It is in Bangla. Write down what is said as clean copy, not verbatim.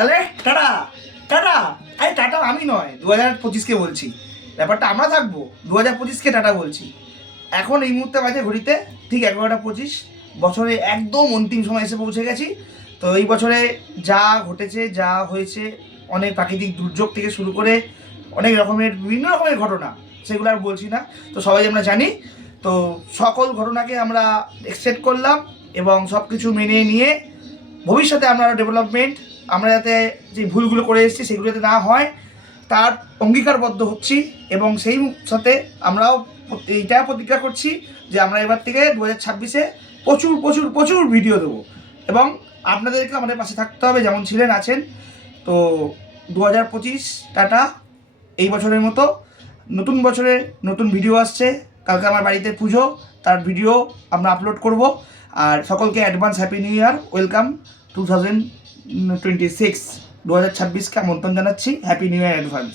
তাহলে টাটা টাটা। আরে টাটা আমি নয়, 2025কে বলছি, ব্যাপারটা আমরা থাকবো। 2025কে টাটা বলছি। এখন এই মুহূর্তে বাজে ঘড়িতে ঠিক 11টা 25, বছরে একদম অন্তিম সময় এসে পৌঁছে গেছি। তো এই বছরে যা ঘটেছে, যা হয়েছে, অনেক প্রাকৃতিক দুর্যোগ থেকে শুরু করে অনেক রকমের বিভিন্ন রকমের ঘটনা, সেগুলো আর বলছি না, তো সবাই আমরা জানি। তো সকল ঘটনাকে আমরা একসেপ্ট করলাম এবং সব কিছু মেনে নিয়ে ভবিষ্যতে আমরা আরও ডেভেলপমেন্ট, আমরা যাতে যে ভুলগুলো করে এসেছি সেগুলো যাতে না হয় তার অঙ্গীকারবদ্ধ হচ্ছি। এবং সেই সাথে আমরাও এইটা প্রতিজ্ঞা করছি যে আমরা এবার থেকে 2026-এ প্রচুর প্রচুর প্রচুর ভিডিও দেবো এবং আপনাদেরকে আমাদের পাশে থাকতে হবে যেমন ছিলেন আছেন। তো 2025 টাটা। এই বছরের মতো নতুন বছরে নতুন ভিডিও আসছে। কালকে আমার বাড়িতে পুজো, তার ভিডিও আমরা আপলোড করব। আর সকলকে advance happy new year, welcome 2026, 2026কে আমন্ত্রণ জানাচ্ছি। Happy new year advance.